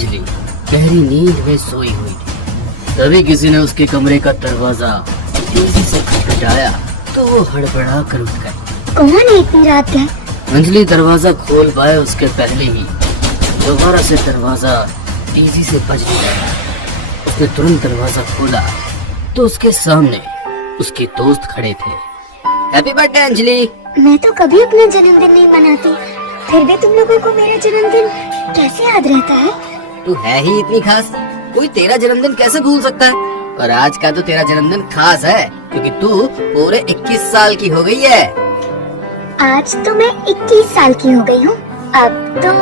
अंजलि गहरी नींद में सोई हुई थी। तभी किसी ने उसके कमरे का दरवाजा तेजी से खटखटाया तो वो हड़बड़ा कर उठ गई। कौन है इतनी रात गए? अंजलि दरवाजा खोल पाए उसके पहले ही दोबारा से दरवाजा तेजी से बजने लगा। उसने तुरंत दरवाजा खोला तो उसके सामने उसके दोस्त खड़े थे। Happy birthday Anjali. मैं तो कभी अपना जन्मदिन नहीं मनाती, फिर भी तुम लोगों को मेरा जन्मदिन कैसे याद रहता है? तू है ही इतनी खास, कोई तेरा जन्मदिन कैसे भूल सकता है? और आज का तो तेरा जन्मदिन खास है क्योंकि तू पूरे 21 साल की हो गई है। आज तो मैं 21 साल की हो गई हूँ। अब तो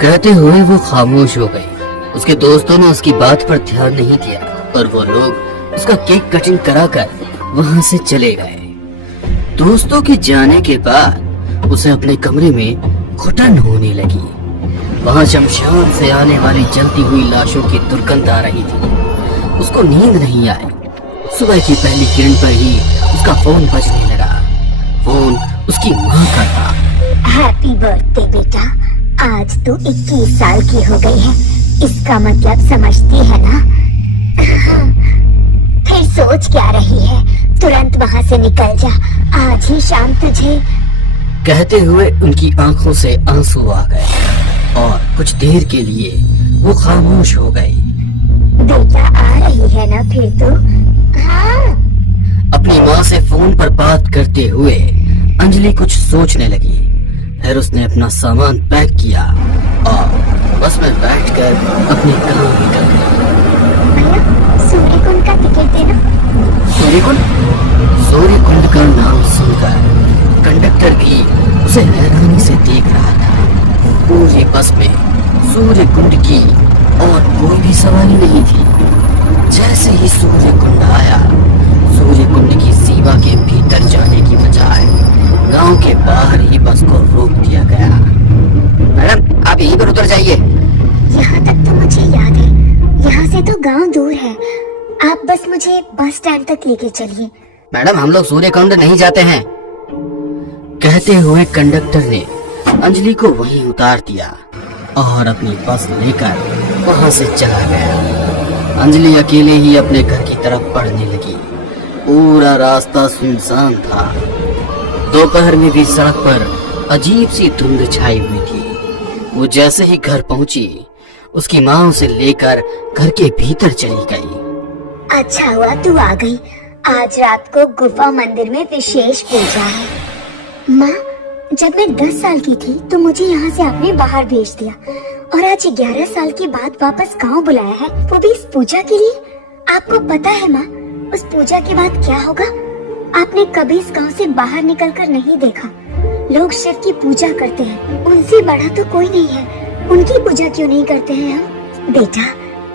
कहते हुए वो खामोश हो गई। उसके दोस्तों ने उसकी बात पर ध्यान नहीं दिया और वो लोग उसका केक कटिंग कराकर वहाँ से चले गए। दोस्तों के जाने के बाद उसे अपने कमरे में घुटन होने लगी। वहाँ शमशान से आने वाली जलती हुई लाशों की दुर्गंध आ रही थी। उसको नींद नहीं आई। सुबह की पहली किरण पर ही उसका फोन बजने लगा। फोन उसकी माँ का था। हैप्पी बर्थडे बेटा, आज तो 21 साल की हो गई है। इसका मतलब समझती है ना? फिर सोच क्या रही है? तुरंत वहाँ से निकल जा, आज ही शाम तुझे। कहते हुए उनकी आंखों से आंसू आ गए और कुछ देर के लिए वो खामोश हो गई। बेटा आ रही है ना फिर तो? हाँ। अपनी माँ से फोन पर बात करते हुए अंजलि कुछ सोचने लगी। फिर उसने अपना सामान पैक किया और बस में बैठकर अपने गांव निकल गई। भैया सूर्यकुंड का टिकट देना। सूर्यकुंड? सूर्यकुंड का नाम सुनकर कंडक्टर भी उसे हैरानी से देख रहा था। पूरी बस में सूर्यकुंड की और कोई भी सवारी नहीं थी। जैसे ही सूर्यकुंड आया, सूर्यकुंड की सीमा के भीतर जाने की बजाय गांव के बाहर ही बस को रोक दिया गया। मैडम आप यहीं पर उतर जाइए। यहाँ तक तो मुझे याद है, यहाँ से तो गांव दूर है। आप बस मुझे बस स्टैंड तक लेके चलिए। मैडम हम लोग सूर्यकुंड नहीं जाते हैं। कहते हुए कंडक्टर ने अंजलि को वहीं उतार दिया और अपनी बस लेकर वहां से चला गया। अंजलि अकेले ही अपने घर की तरफ बढ़ने लगी। पूरा रास्ता सुनसान था। दोपहर में भी सड़क पर अजीब सी धुंध छाई हुई थी। वो जैसे ही घर पहुंची, उसकी माँ उसे लेकर घर के भीतर चली गई। अच्छा हुआ तू आ गई। आज रात को गुफा मंदिर में विशेष पूजा है। माँ, जब मैं 10 साल की थी तो मुझे यहाँ से आपने बाहर भेज दिया और आज 11 साल के बाद वापस गांव बुलाया है, वो भी इस पूजा के लिए। आपको पता है माँ, उस पूजा के बाद क्या होगा? आपने कभी इस गांव से बाहर निकलकर नहीं देखा। लोग शिव की पूजा करते हैं, उनसे बड़ा तो कोई नहीं है। उनकी पूजा क्यों नहीं करते हैं हम? बेटा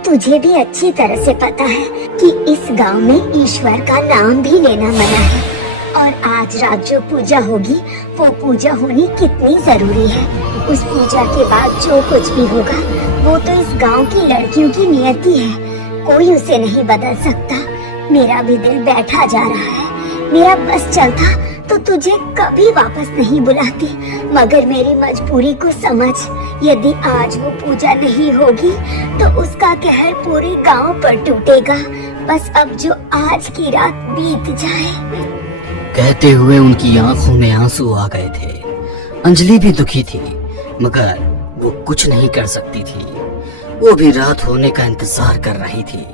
तुझे भी अच्छी तरह से पता है कि इस गांव में ईश्वर का नाम भी लेना मना है और आज रात जो पूजा होगी वो पूजा होनी कितनी जरूरी है। उस पूजा के बाद जो कुछ भी होगा वो तो इस गांव की लड़कियों की नियति है, कोई उसे नहीं बदल सकता। मेरा भी दिल बैठा जा रहा है। मेरा बस चलता तो तुझे कभी वापस नहीं बुलाती, मगर मेरी मजबूरी को समझ। यदि आज वो पूजा नहीं होगी तो उसका कहर पूरे गांव पर टूटेगा। बस अब जो आज की रात बीत जाए। कहते हुए उनकी आंखों में आंसू आ गए थे। अंजलि भी दुखी थी, मगर वो कुछ नहीं कर सकती थी। वो भी रात होने का इंतजार कर रही थी।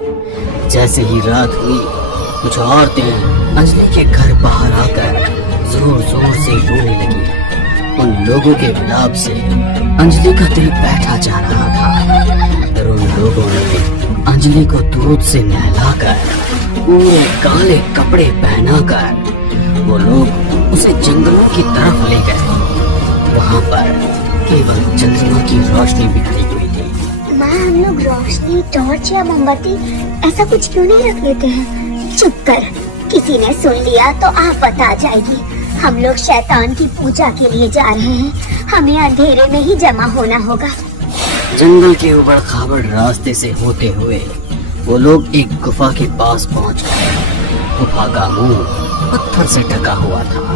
जैसे ही रात हुई, कुछ औरतें अंजलि के घर बाहर आकर जोर जोर से रोने लगी। उन लोगों के विलाप से अंजलि का दिल बैठा जा रहा था। फिर उन लोगों ने अंजलि को दूध से नहलाकर पूरे काले कपड़े पहनाकर वो लोग उसे जंगलों की तरफ ले गए। वहाँ पर केवल चंद्रमा की रोशनी बिखरी हुई थी। माँ, हम लोग रोशनी, टॉर्च या मोमबत्ती ऐसा कुछ क्यों नहीं रख लेते हैं? चुप कर, किसी ने सुन लिया तो आफत आ जाएगी। हम लोग शैतान की पूजा के लिए जा रहे हैं, हमें अंधेरे में ही जमा होना होगा। जंगल के उबड़ खाबड़ रास्ते से होते हुए वो लोग एक गुफा के पास पहुंच गए। गुफा का मुंह पत्थर से ढका हुआ था।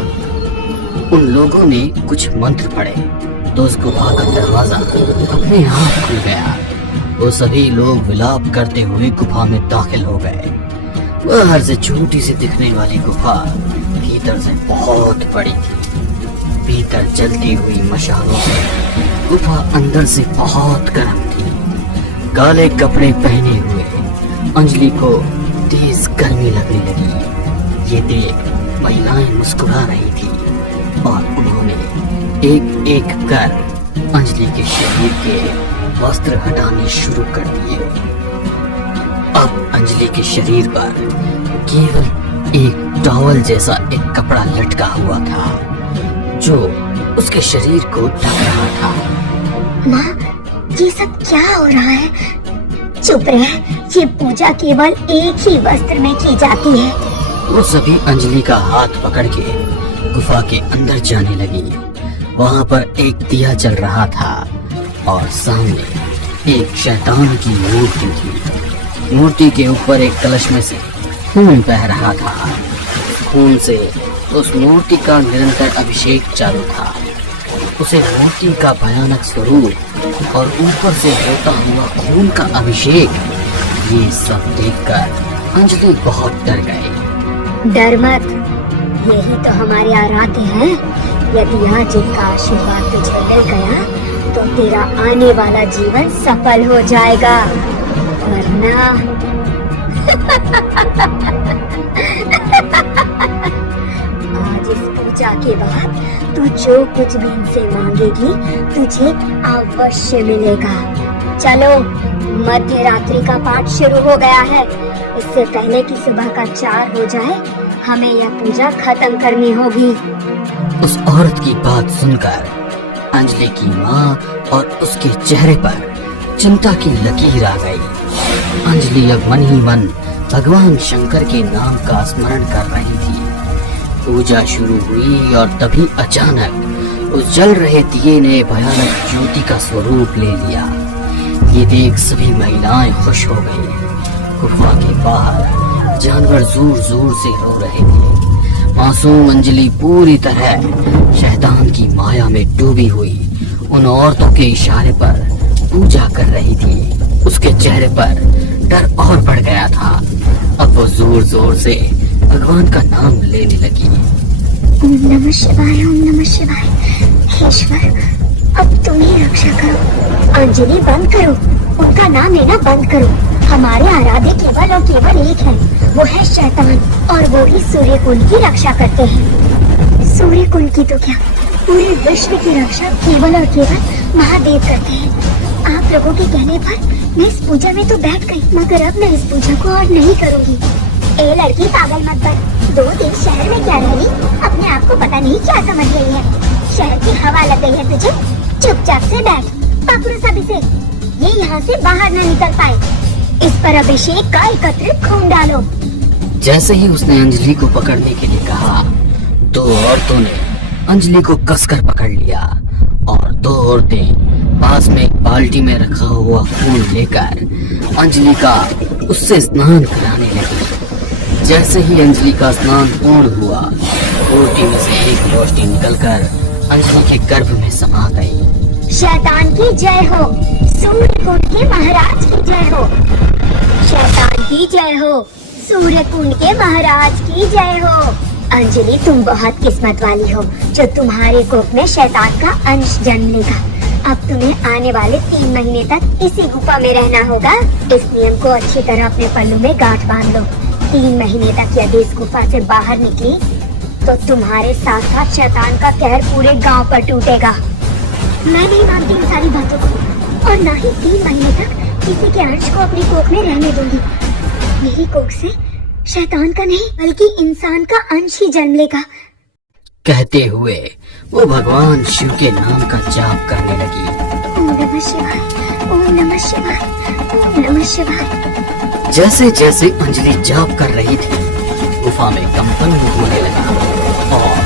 उन लोगों ने कुछ मंत्र पढ़े तो उस गुफा का दरवाजा अपने आप खुल गया। वो सभी लोग विलाप करते हुए गुफा में दाखिल हो गए। बाहर से छोटी सी दिखने वाली गुफा भीतर से बहुत बड़ी थी। भीतर जलती हुई मशालों से गुफा अंदर से बहुत गर्म थी। काले कपड़े पहने हुए अंजलि को तेज गर्मी लगने लगी। ये देख महिलाएं मुस्कुरा रही थी और उन्होंने एक एक कर अंजलि के शरीर के वस्त्र हटाने शुरू कर दिए। अब अंजलि के शरीर पर केवल एक टॉवल जैसा एक कपड़ा लटका हुआ था जो उसके शरीर को ढक रहा था। माँ, ये सब क्या हो रहा है? चुप रह, ये पूजा केवल एक ही वस्त्र में की जाती है। वो सभी अंजलि का हाथ पकड़ के गुफा के अंदर जाने लगी। वहाँ पर एक दिया जल रहा था और सामने एक शैतान की मूर्ति थी। मूर्ति के ऊपर एक कलश में से खून बह रहा था। खून से उस मूर्ति का निरंतर अभिषेक चालू था। उसे मूर्ति का भयानक स्वरूप और ऊपर से होता हुआ खून का अभिषेक, ये सब देखकर अंजलि बहुत डर गई। डर मत, यही तो हमारे आराध्य हैं। यदि आज इनका आशीर्वाद तुझे मिल गया तो तेरा आने वाला जीवन सफल हो जाएगा, वरना आज इस पूजा के बाद तू जो कुछ भी इनसे मांगेगी तुझे अवश्य मिलेगा। चलो, मध्य रात्रि का पाठ शुरू हो गया है। इससे पहले कि सुबह का 4 हो जाए हमें यह पूजा खत्म करनी होगी। उस औरत की बात सुनकर अंजलि की माँ और उसके चेहरे पर चिंता की लकीर आ गई। अंजलि अब मन ही मन भगवान शंकर के नाम का स्मरण कर रही थी। पूजा शुरू हुई और तभी अचानक उस जल रहे दिए ने भयानक ज्योति का स्वरूप ले लिया। ये देख सभी महिलाएं खुश हो गई। गुफा के बाहर जानवर जोर जोर से रो रहे थे। मासूम अंजलि पूरी तरह शैतान की माया में डूबी हुई उन औरतों के इशारे पर पूजा कर रही थी। उसके चेहरे पर डर और बढ़ गया था। अब वो जोर जोर से भगवान का नाम लेने लगी। ओम नमः शिवाय, ओम नमः शिवाय। ईश्वर, अब तुम ही रक्षा करो। अंजलि बंद करो, उनका नाम लेना बंद करो। हमारे आराध्य केवल और केवल एक है, वो है शैतान, और वो ही सूर्य कुंड की रक्षा करते हैं। सूर्य कुंड की तो क्या, पूरे विश्व की रक्षा केवल और केवल महादेव करते हैं। आप लोगों के कहने पर मैं इस पूजा में तो बैठ गई, मगर अब मैं इस पूजा को और नहीं करूँगी। ए लड़की, पागल मत बन। 2 दिन शहर में क्या रही, अपने आप को पता नहीं क्या समझ रही है। शहर की हवा लग गई है तुझे। चुपचाप से बैठ, पकड़ो सभी से, ये यहाँ से बाहर न निकल पाए। इस पर अभिषेक का एकत्रित खून डालो। जैसे ही उसने अंजलि को पकड़ने के लिए कहा, 2 औरतों ने अंजलि को कसकर पकड़ लिया और 2 औरतें पास में एक बाल्टी में रखा हुआ खून लेकर अंजलि का उससे स्नान कराने लगी। जैसे ही अंजलि का स्नान पूर्ण हुआ, मूर्ति में से एक रोशनी निकलकर अंजलि के गर्भ में समा गई। शैतान की जय हो, सूर्य कुंड के महाराज की जय हो। शैतान की जय हो, सूर्य कुंड के महाराज की जय हो। अंजलि, तुम बहुत किस्मत वाली हो जो तुम्हारे कोख में शैतान का अंश जन्म लेगा। अब तुम्हें आने वाले 3 महीने तक इसी गुफा में रहना होगा। इस नियम को अच्छी तरह अपने पल्लू में गांठ बांध लो। 3 महीने तक यदि इस गुफा से बाहर निकली तो तुम्हारे साथ साथ शैतान का कहर पूरे गांव पर टूटेगा। मैं नहीं मानती इन सारी बातों को, और ना ही 3 महीने तक किसी के अंश को अपनी कोख में रहने दूंगी। मेरी कोख से शैतान का नहीं बल्कि इंसान का अंश ही जन्म लेगा। कहते हुए वो भगवान शिव के नाम का जाप करने लगी। ओम नमः शिवाय, ओम नमः शिवाय, ओम नमः शिवाय। जैसे जैसे अंजलि जाप कर रही थी, गुफा में कंपन होने लगा और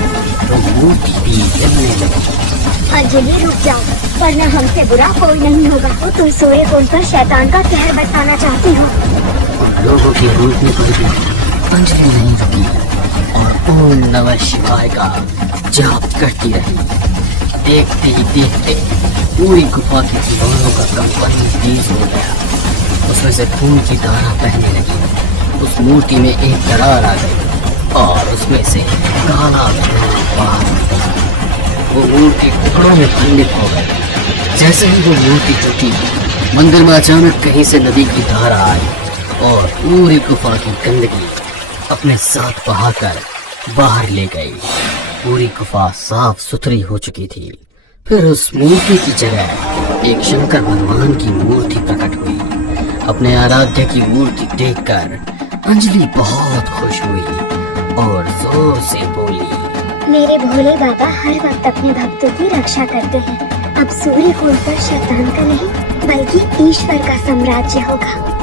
वो मूर्ति भी हिलने लगी। अंजलि, रुक जाओ, वरना हमसे बुरा कोई नहीं होगा। वो तुम सूर्य कुंड पर शैतान का कहर बरसाना चाहती हो। लोगों के रोकने पर भी अंजलि नहीं रुकी और ओम नमः शिवाय का जाप करती रही। देखते ही देखते पूरी गुफा की दीवारों का कंपन तेज हो गया। उसमें से खून की धारा बहने लगी। उस मूर्ति में एक दरार आ गई और उसमें से काला धुआं बाहर निकला। वो मूर्ति टुकड़ों में खंडित हो गई। जैसे ही वो मूर्ति टूटी, मंदिर में अचानक कहीं से नदी की धारा आई और पूरी गुफा की गंदगी अपने साथ बहाकर बाहर ले गई। पूरी गुफा साफ सुथरी हो चुकी थी। फिर उस मूर्ति की जगह एक शंकर भगवान की मूर्ति प्रकट हुई। अपने आराध्य की मूर्ति देखकर अंजलि बहुत खुश हुई और जोर से बोली, मेरे भोले बाबा हर वक्त अपने भक्तों की रक्षा करते हैं। अब सूर्य कुल पर शैतान का नहीं बल्कि ईश्वर का साम्राज्य होगा।